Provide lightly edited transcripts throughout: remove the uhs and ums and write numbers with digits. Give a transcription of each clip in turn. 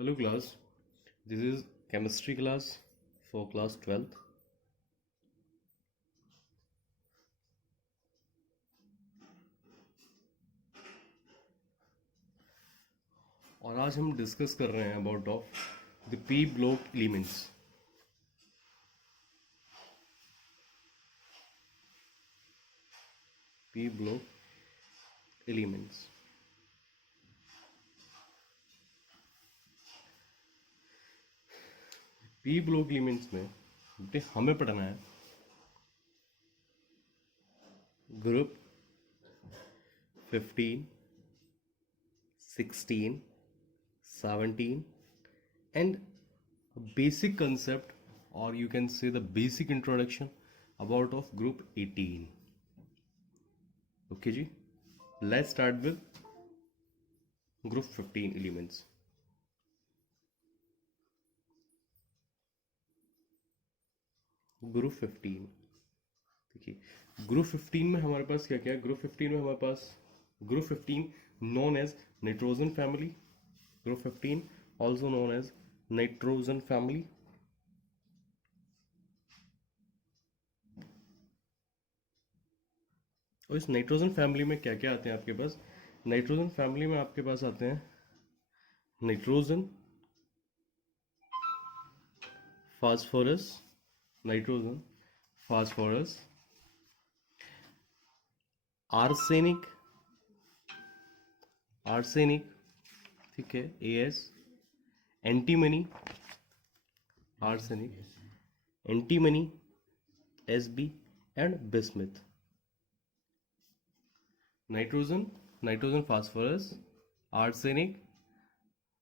Hello class, this is chemistry class for class 12th. और आज हम डिस्कस कर रहे हैं about of the P block elements. P block elements. P block elements में बेटे हमें पढ़ना है group 15, 16, 17 and basic concept, or you can say the basic introduction about of group 18. Okay ji, let's start with group 15 elements. Group 15. देखिए group 15 में हमारे पास क्या क्या है. ग्रुप 15 में हमारे पास group 15 known as nitrogen family. Group 15 also known as nitrogen family. और इस नाइट्रोजन फैमिली में क्या क्या आते हैं आपके पास. नाइट्रोजन फैमिली में आपके पास आते हैं nitrogen, phosphorus, nitrogen, phosphorus, arsenic, arsenic, ठीक है, S, antimony, arsenic, antimony, SB and bismuth. Nitrogen, nitrogen, phosphorus, arsenic,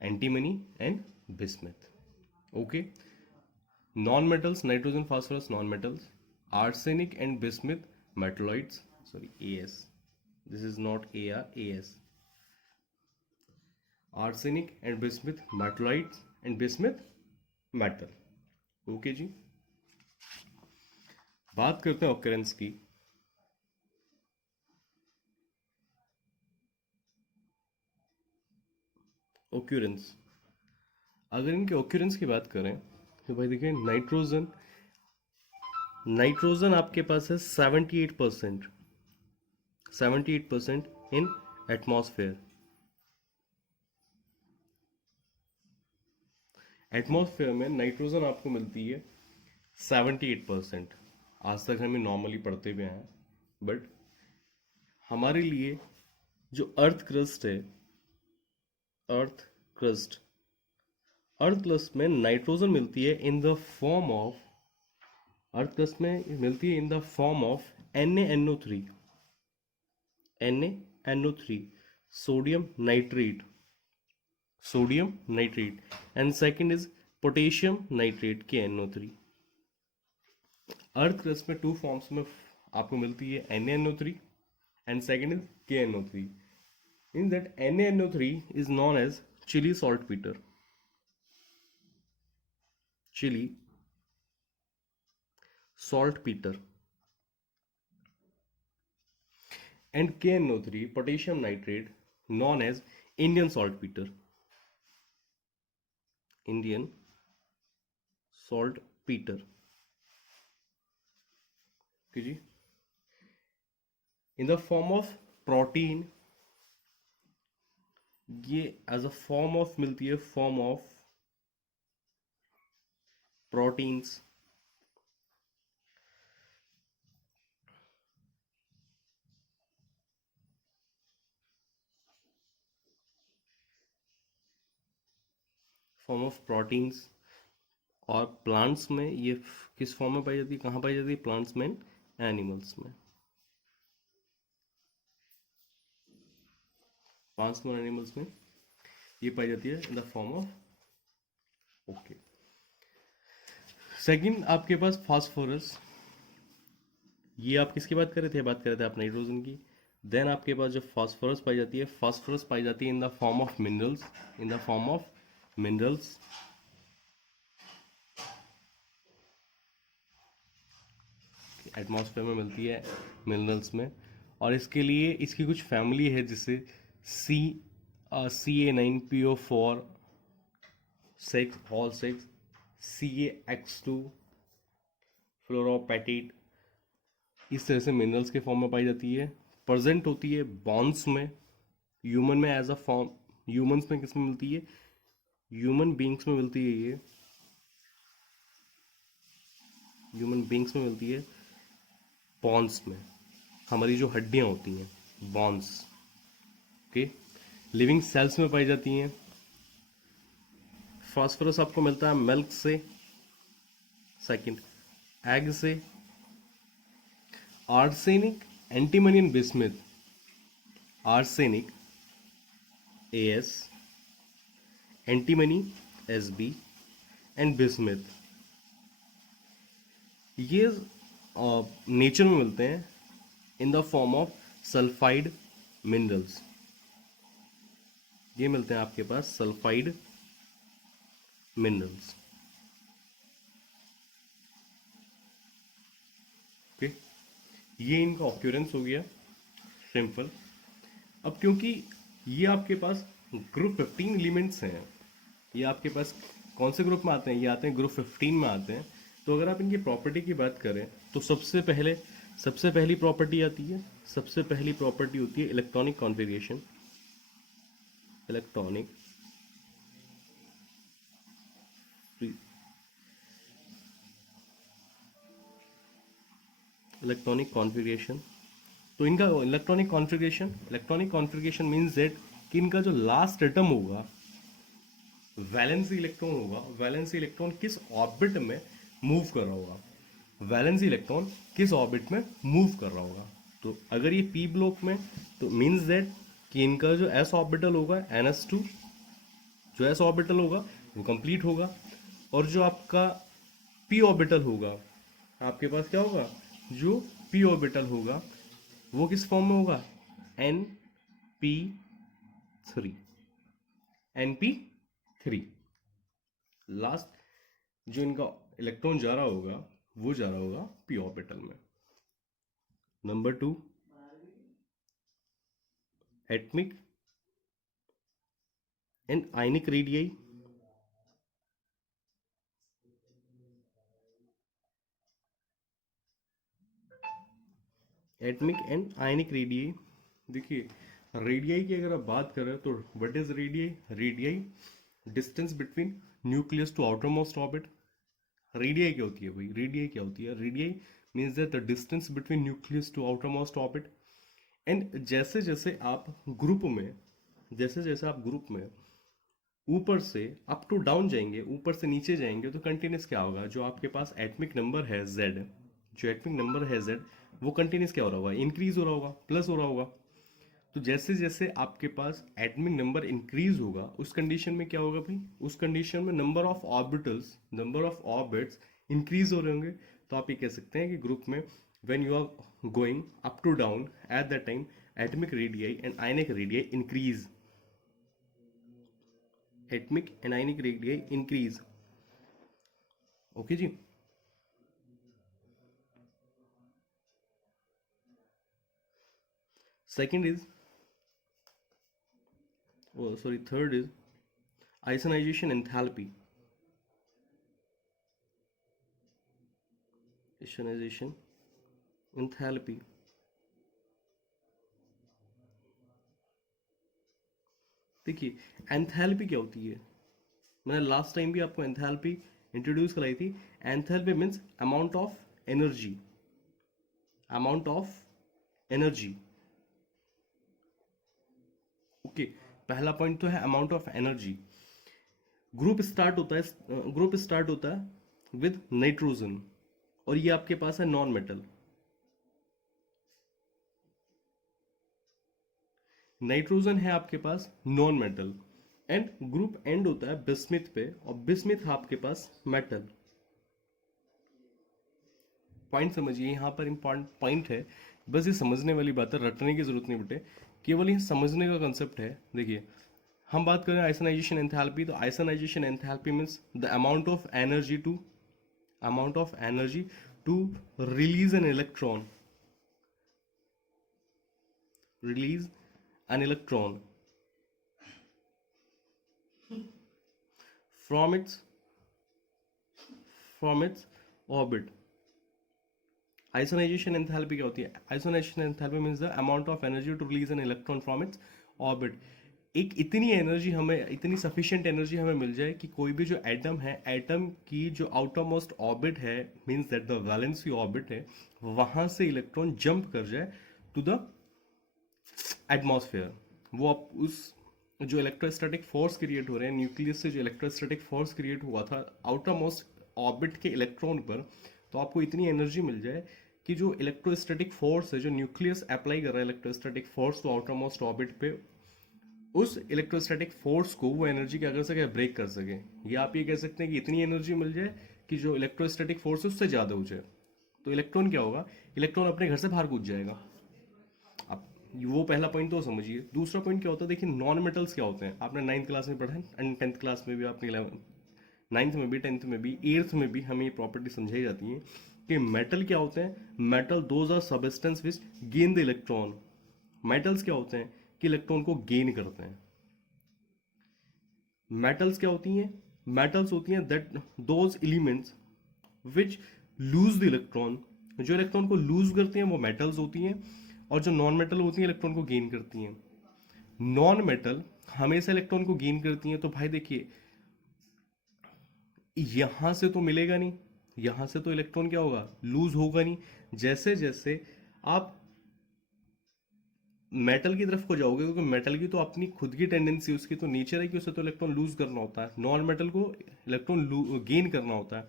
antimony and bismuth. Okay. Non-metals, nitrogen, phosphorus, non-metals, arsenic and bismuth, metalloids. Sorry, As. This is not Ar, As. Arsenic and bismuth, metalloids and bismuth, metal. Okay जी. बात करते हैं occurrence की. Occurrence. अगर इनके occurrence की बात करें तो भाई देखिए नाइट्रोजन, नाइट्रोजन आपके पास है 78%, 78% इन एटमॉस्फेयर. एटमॉस्फेयर में नाइट्रोजन आपको मिलती है 78%. आज तक हमें नॉर्मली पढ़ते हुए हैं, बट हमारे लिए जो अर्थ क्रस्ट है, अर्थ क्रस्ट, अर्थ क्रस्ट में नाइट्रोजन मिलती है in the form of, earth crust में मिलती है in the form of NaNO3, NaNO3, sodium nitrate, sodium nitrate, and second is potassium nitrate KNO3. Earth crust में two forms में आपको मिलती है NaNO3 and second is KNO3. In that NaNO3 is known as Chile saltpeter, Chile saltpeter, and KNO3, potassium nitrate, known as Indian saltpeter, Indian saltpeter. Okay जी. In the form of protein, ये as a form of मिलती है, form of proteins. Form of proteins. और plants में ये किस form में पाई जाती है, कहाँ पाई जाती है, प्लांट्स में, एनिमल्स में. प्लांट्स में, एनिमल्स में ये पाई जाती है in the form of. Okay. Second आपके पास फास्फोरस. ये आप किसकी बात कर रहे थे, बात कर रहे थे आप नाइट्रोजन की. देन आपके पास जो फास्फोरस पाई जाती है, फास्फोरस पाई जाती है in the form of minerals, in the form of minerals. Atmosphere में मिलती है मिनरल्स में. और इसके लिए इसकी कुछ फैमिली है, जिससे CA9PO4 6 ऑल 6 CaX2 फ्लोरोपेटेट इस तरह से मिनरल्स के फॉर्म में पाई जाती है। प्रेजेंट होती है बॉन्स में, ह्यूमन में एज अ फॉर्म, ह्यूमंस में किस में मिलती है, ह्यूमन बींग्स में मिलती है ये, ह्यूमन बींग्स में मिलती है बॉन्स में, हमारी जो हड्डियां होती हैं बॉन्स। ओके, लिविंग सेल्स में पाई जाती हैं। फास्फोरस आपको मिलता है मिल्क से, सेकंड एग से। Arsenic, antimony and bismuth, arsenic AS, antimony SB and bismuth, ये नेचर में मिलते हैं इन the form of sulphide minerals. ये मिलते हैं आपके पास सल्फाइड मिनरल्स। ओके, ये इनका ऑक्यूरेंस हो गया सिंपल। अब क्योंकि ये आपके पास ग्रुप 15 एलिमेंट्स हैं, ये आपके पास कौन से ग्रुप में आते हैं, ये आते हैं ग्रुप 15 में आते हैं। तो अगर आप इनकी प्रॉपर्टी की बात करें तो सबसे पहली प्रॉपर्टी आती है, सबसे पहली प्रॉपर्टी होती है electronic configuration. Electronic electronic configuration. तो इनका इलेक्ट्रॉनिक कॉन्फ़िगरेशन मीन्स दैट कि इनका जो लास्ट एटम होगा वैलेंसी इलेक्ट्रॉन होगा, वैलेंसी इलेक्ट्रॉन किस ऑर्बिट में मूव कर रहा होगा, वैलेंसी इलेक्ट्रॉन किस ऑर्बिट में मूव कर रहा होगा। तो अगर ये पी ब्लॉक में, तो मीन्स दैट कि इनका जो एस ऑर्बिटल होगा NS2, जो एस ऑर्बिटल होगा वो कंप्लीट होगा। और जो आपका पी ऑर्बिटल होगा, आपके पास क्या होगा, जो पी ऑर्बिटल होगा वो किस फॉर्म में होगा, NP3, NP3। लास्ट जो इनका इलेक्ट्रॉन जा रहा होगा वो जा रहा होगा पी ऑर्बिटल में। Number 2, atomic and ionic radii. Atomic and ionic radii, देखिए रेडियाई की अगर आप बात करें तो what is radii, radii distance between nucleus to outermost orbit. Radii क्या होती है भाई, रेडियाई क्या होती है, radii means that the distance between nucleus to outermost orbit. And जैसे जैसे आप ग्रुप में, जैसे जैसे आप ग्रुप में ऊपर से अप टू डाउन जाएंगे, ऊपर से नीचे जाएंगे, तो कंटिन्यूस क्या होगा, जो आपके पास एटमिक नंबर है Z, जो एटमिक नंबर है Z, वो कंटिन्यूस क्या हो रहा होगा, इंक्रीज हो रहा होगा, प्लस हो रहा होगा। तो जैसे जैसे आपके पास एटमिक नंबर इंक्रीज होगा उस कंडीशन में क्या होगा भाई, उस कंडीशन में number of orbitals, number of orbits increase हो रहे होंगे। तो आप ये कह सकते हैं कि ग्रुप में when you are going up to down at that time atomic radii and ionic radii increase, atomic and ionic radii increase. Okay जी। Second is, sorry third is ionisation enthalpy. Ionisation enthalpy, देखिए enthalpy क्या होती है, मैंने last time भी आपको enthalpy introduce कराई थी। Enthalpy means amount of energy, amount of energy. Okay, पहला पॉइंट तो है amount of energy. Group start होता है विद नाइट्रोजन, और ये आपके पास है नॉन मेटल। नाइट्रोजन है आपके पास non metal, and group end होता है बिस्मिथ पे, और बिस्मिथ आपके पास मेटल। पॉइंट समझिए, यहाँ पर इम्पॉर्टेंट पॉइंट है, बस ये समझने वाली बात है, रटने की जरूरत नहीं बेटे, केवल ये समझने का कंसेप्ट है। देखिए हम बात करें आइसोनाइजेशन एंथैल्पी, तो ionisation enthalpy means the amount of energy to, amount of energy to release an electron, release an electron from its orbit. Ionisation enthalpy क्या होती है? Ionisation enthalpy means the amount of energy to release an electron from its orbit. एक इतनी energy हमें, इतनी sufficient energy हमें मिल जाए कि कोई भी जो एटम है, एटम की जो आउटर मोस्ट ऑर्बिट है, means that the valency orbit है, वहां से इलेक्ट्रॉन जंप कर जाए टू द एटमॉस्फेयर। वो आप उस जो इलेक्ट्रोस्टैटिक फोर्स क्रिएट हो रहे हैं न्यूक्लियस से, जो इलेक्ट्रोस्टैटिक फोर्स क्रिएट हुआ था आउटर मोस्ट ऑर्बिट के इलेक्ट्रॉन पर, तो आपको इतनी एनर्जी मिल जाए कि जो इलेक्ट्रोस्टैटिक फोर्स है, जो न्यूक्लियस अप्लाई कर रहा है इलेक्ट्रोस्टैटिक फोर्स तो आउटर मोस्ट ऑर्बिट पे, उस इलेक्ट्रोस्टैटिक फोर्स को वो एनर्जी क्या कर सके? ब्रेक कर सके। या आप ये कह सकते हैं कि इतनी एनर्जी मिल जाए कि जो इलेक्ट्रोस्टैटिक फोर्स है उससे ज़्यादा हो जाए। तो इलेक्ट्रॉन क्या होगा? इलेक्ट्रॉन अपने घर से बाहर कूद जाएगा। अब वो पहला पॉइंट तो समझिए। दूसरा पॉइंट क्या होता है? देखिए नॉन मेटल्स क्या होते हैं, आपने 9th क्लास में पढ़ा है एंड 10th क्लास में भी, आपने 9th में भी, 10th में भी, 8th में भी हमें ये प्रॉपर्टी समझाई जाती है कि मेटल क्या होते हैं? Metal those are substance which gain the electron. Metals क्या होते हैं? कि इलेक्ट्रॉन को गेन करते हैं। मेटल्स क्या होती हैं? मेटल्स होती हैं that those elements which lose the electron. जो इलेक्ट्रॉन को लूज करती हैं वो मेटल्स होती हैं, और जो नॉन मेटल होती हैं इलेक्ट्रॉन को गेन करती हैं। नॉन मेटल हमेशा इलेक्ट्रॉन को गेन करती हैं। तो भाई देखिए, यहां से तो मिलेगा नहीं, यहां से तो इलेक्ट्रॉन क्या होगा? लूज होगा नहीं। जैसे जैसे आप मेटल की तरफ को जाओगे, क्योंकि मेटल की तो अपनी खुद की टेंडेंसी, उसकी तो नेचर है कि उसे तो इलेक्ट्रॉन लूज करना होता है, नॉन मेटल को इलेक्ट्रॉन गेन करना होता है।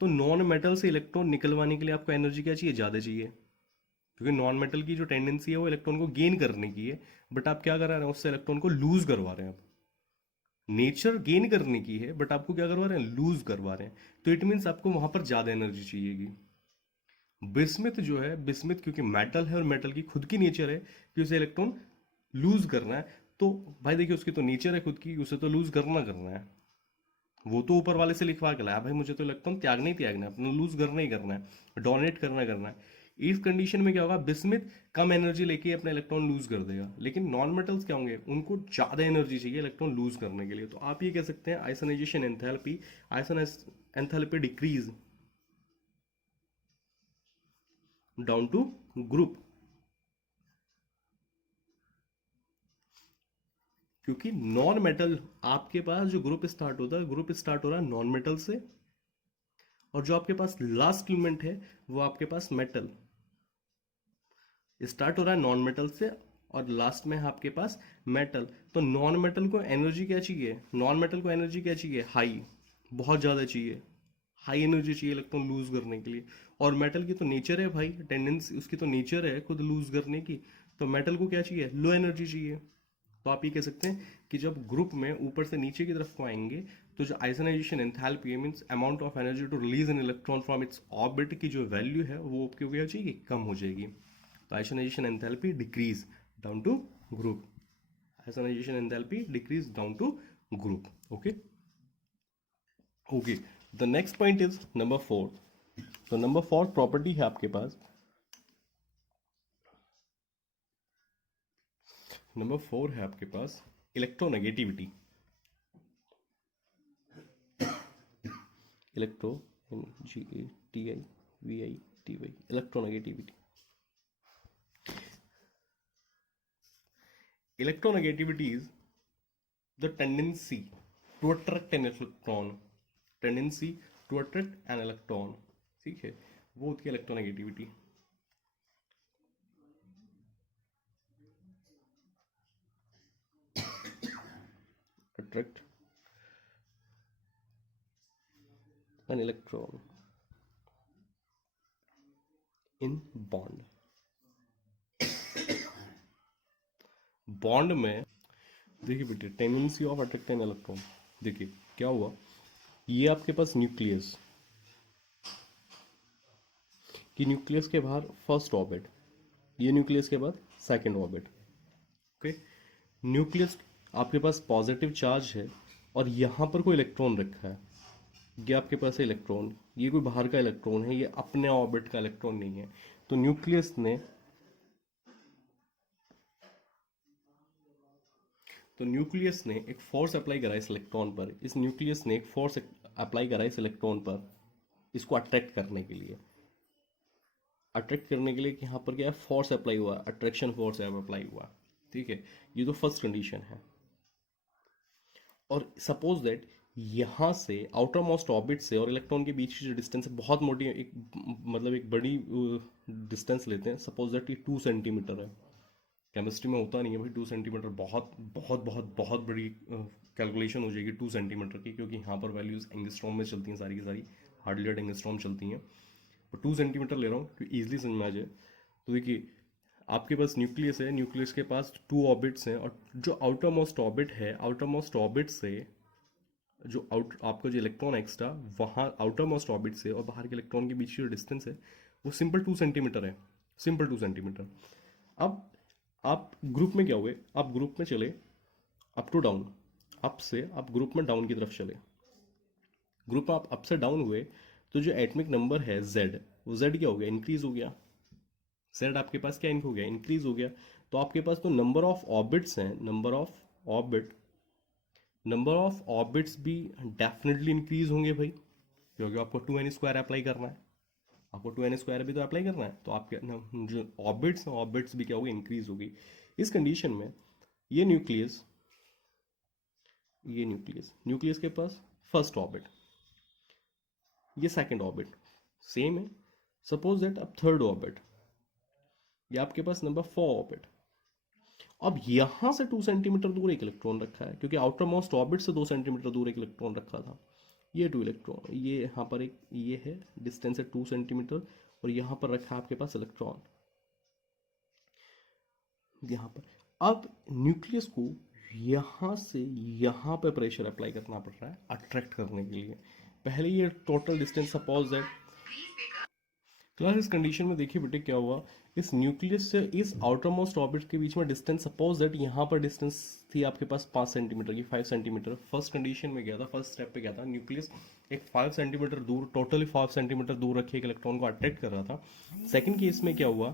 तो नॉन मेटल से इलेक्ट्रॉन निकलवाने के लिए आपको एनर्जी क्या चाहिए? ज़्यादा चाहिए, क्योंकि नॉन मेटल की जो टेंडेंसी है वो इलेक्ट्रॉन को गेन करने की है, बट आप क्या करा रहे हैं? उससे इलेक्ट्रॉन को लूज करवा रहे हैं आप। नेचर गेन करने की है, बट आपको क्या करवा रहे हैं? लूज करवा रहे हैं। तो इट मीन्स आपको वहां पर ज़्यादा एनर्जी चाहिएगी। बिस्मिथ जो है, बिस्मिथ क्योंकि मेटल है और मेटल की खुद की नेचर है कि उसे इलेक्ट्रॉन लूज करना है, तो भाई देखिए उसकी तो नेचर है खुद की, उसे तो लूज करना है। वो तो ऊपर वाले से लिखवा के लाया, भाई मुझे तो इलेक्ट्रॉन त्यागना ही त्यागना है, अपना लूज करना ही करना है, डोनेट करना है। इस कंडीशन में क्या होगा? बिस्मिथ कम एनर्जी लेके अपना इलेक्ट्रॉन लूज कर देगा, लेकिन नॉन मेटल्स क्या होंगे? उनको ज्यादा एनर्जी चाहिए इलेक्ट्रॉन लूज करने के लिए। तो आप ये कह सकते हैं ionisation enthalpy, enthalpy decrease down to group, क्योंकि नॉन मेटल आपके पास जो ग्रुप स्टार्ट होता है, ग्रुप स्टार्ट हो रहा है नॉन मेटल से, और जो आपके पास लास्ट एलिमेंट है वो आपके पास मेटल स्टार्ट हो रहा है नॉन मेटल से, और लास्ट में है आपके पास मेटल। तो नॉन मेटल को एनर्जी क्या चाहिए? नॉन मेटल को एनर्जी क्या चाहिए? हाई, बहुत ज़्यादा चाहिए, हाई एनर्जी चाहिए इलेक्ट्रॉन लूज करने के लिए। और मेटल की तो नेचर है भाई, टेंडेंसी उसकी तो नेचर है खुद लूज करने की, तो मेटल को क्या चाहिए? लो एनर्जी चाहिए। तो आप ये कह सकते हैं कि जब ग्रुप में ऊपर से नीचे की तरफ को आएंगे, तो जो ionisation enthalpy means amount of energy to release an electron from its orbit की जो वैल्यू है वो क्या हो जाएगी? कम हो जाएगी। तो ionisation enthalpy decrease down to group, ionisation enthalpy decrease down to group. Okay okay, the next point is number 4। तो नंबर 4 प्रॉपर्टी है आपके पास, नंबर 4 है आपके पास electronegativity. Electro GATIVITY, electronegativity. Electronegativity is the tendency to attract an electron, tendency to attract an electron. ठीक है, वो होती है electronegativity. Attract an electron in bond. Bond में देखिए बेटे, tendency of attract an electron, देखिए क्या हुआ? ये आपके पास न्यूक्लियस, कि न्यूक्लियस के बाहर फर्स्ट ऑर्बिट, ये न्यूक्लियस के बाद सेकंड ऑर्बिट। ओके, न्यूक्लियस आपके पास पॉजिटिव चार्ज है, और यहाँ पर कोई इलेक्ट्रॉन रखा है, ये आपके पास है इलेक्ट्रॉन, ये कोई बाहर का इलेक्ट्रॉन है, ये अपने ऑर्बिट का इलेक्ट्रॉन नहीं है। तो न्यूक्लियस ने तो न्यूक्लियस ने एक फोर्स अप्लाई करा इस इलेक्ट्रॉन पर, इस न्यूक्लियस ने एक फोर्स अप्लाई करा इस इलेक्ट्रॉन पर, इसको अट्रैक्ट करने के लिए, अट्रैक्ट करने के लिए कि यहाँ पर क्या है, फोर्स अप्लाई हुआ, अट्रैक्शन फोर्स है अप्लाई हुआ, ठीक है। ये तो फर्स्ट कंडीशन है। और सपोज दैट यहाँ से आउटर मोस्ट ऑर्बिट से और इलेक्ट्रॉन के बीच की जो डिस्टेंस है बहुत मोटी, एक मतलब एक बड़ी डिस्टेंस लेते हैं, सपोज दैट ये 2 सेंटीमीटर है। केमिस्ट्री में होता नहीं है भाई 2 सेंटीमीटर, बहुत बहुत बहुत बहुत बड़ी कैलकुलेशन हो जाएगी 2 सेंटीमीटर की, क्योंकि यहाँ पर वैल्यूज एंगस्ट्रॉम में चलती हैं सारी की सारी, हार्डली एंगस्ट्रॉम चलती हैं। तो 2 सेंटीमीटर ले रहा हूँ कि ईजिली समझ में आ जाए। तो देखिए आपके पास न्यूक्लियस है, न्यूक्लियस के पास 2 ऑर्बिट्स हैं, और जो आउटर मोस्ट ऑर्बिट है, आउटर मोस्ट ऑर्बिट से जो आपका जो इलेक्ट्रॉन एक्स्ट्रा वहाँ आउटर मोस्ट ऑर्बिट से और बाहर के इलेक्ट्रॉन के बीच की जो डिस्टेंस है वो सिंपल 2 सेंटीमीटर है, सिंपल 2 सेंटीमीटर। अब आप ग्रुप में क्या हुए, आप ग्रुप में चले अप टू डाउन, अप से आप ग्रुप में डाउन की तरफ चले, ग्रुप में आप अप से डाउन हुए, तो जो एटमिक नंबर है जेड, वो जेड क्या हो गया, इंक्रीज हो गया। जेड आपके पास क्या हो गया, इंक्रीज हो गया। तो आपके पास तो नंबर ऑफ ऑर्बिट्स हैं, नंबर ऑफ ऑर्बिट्स भी डेफिनेटली इंक्रीज होंगे भाई, क्योंकि आपको 2n² अप्लाई करना है, आपको 2n² भी तो अप्लाई करना है। तो आपके जो ऑर्बिट्स हैं, ऑर्बिट्स भी क्या होगी, इंक्रीज होगी। इस कंडीशन में ये न्यूक्लियस, न्यूक्लियस के पास फर्स्ट ऑर्बिट, ये सेकंड ऑर्बिट सेम है। सपोज दैट अब थर्ड ऑर्बिट, ये आपके पास नंबर 4 ऑर्बिट। अब यहां से 2 सेंटीमीटर दूर एक इलेक्ट्रॉन रखा है, क्योंकि आउटर मोस्ट ऑर्बिट से 2 सेंटीमीटर दूर एक इलेक्ट्रॉन रखा था। ये 2 इलेक्ट्रॉन, ये यहाँ पर एक ये है, डिस्टेंस है 2 सेंटीमीटर, और यहाँ पर रखा है आपके पास इलेक्ट्रॉन यहाँ पर। अब न्यूक्लियस को यहाँ से यहाँ पे प्रेशर अप्लाई करना पड़ रहा है अट्रैक्ट करने के लिए। पहले ये total distance, suppose that class, इस कंडीशन में देखिए बेटे क्या हुआ, इस न्यूक्लियस से इस आउटर मोस्ट ऑर्बिट के बीच में डिस्टेंस, सपोज दैट यहाँ पर डिस्टेंस थी आपके पास 5 सेंटीमीटर की, 5 सेंटीमीटर फर्स्ट कंडीशन में गया था, फर्स्ट स्टेप पे गया था। न्यूक्लियस एक 5 सेंटीमीटर दूर, टोटली 5 सेंटीमीटर दूर रखे एक इलेक्ट्रॉन को अट्रैक्ट कर रहा था। सेकंड केस में क्या हुआ,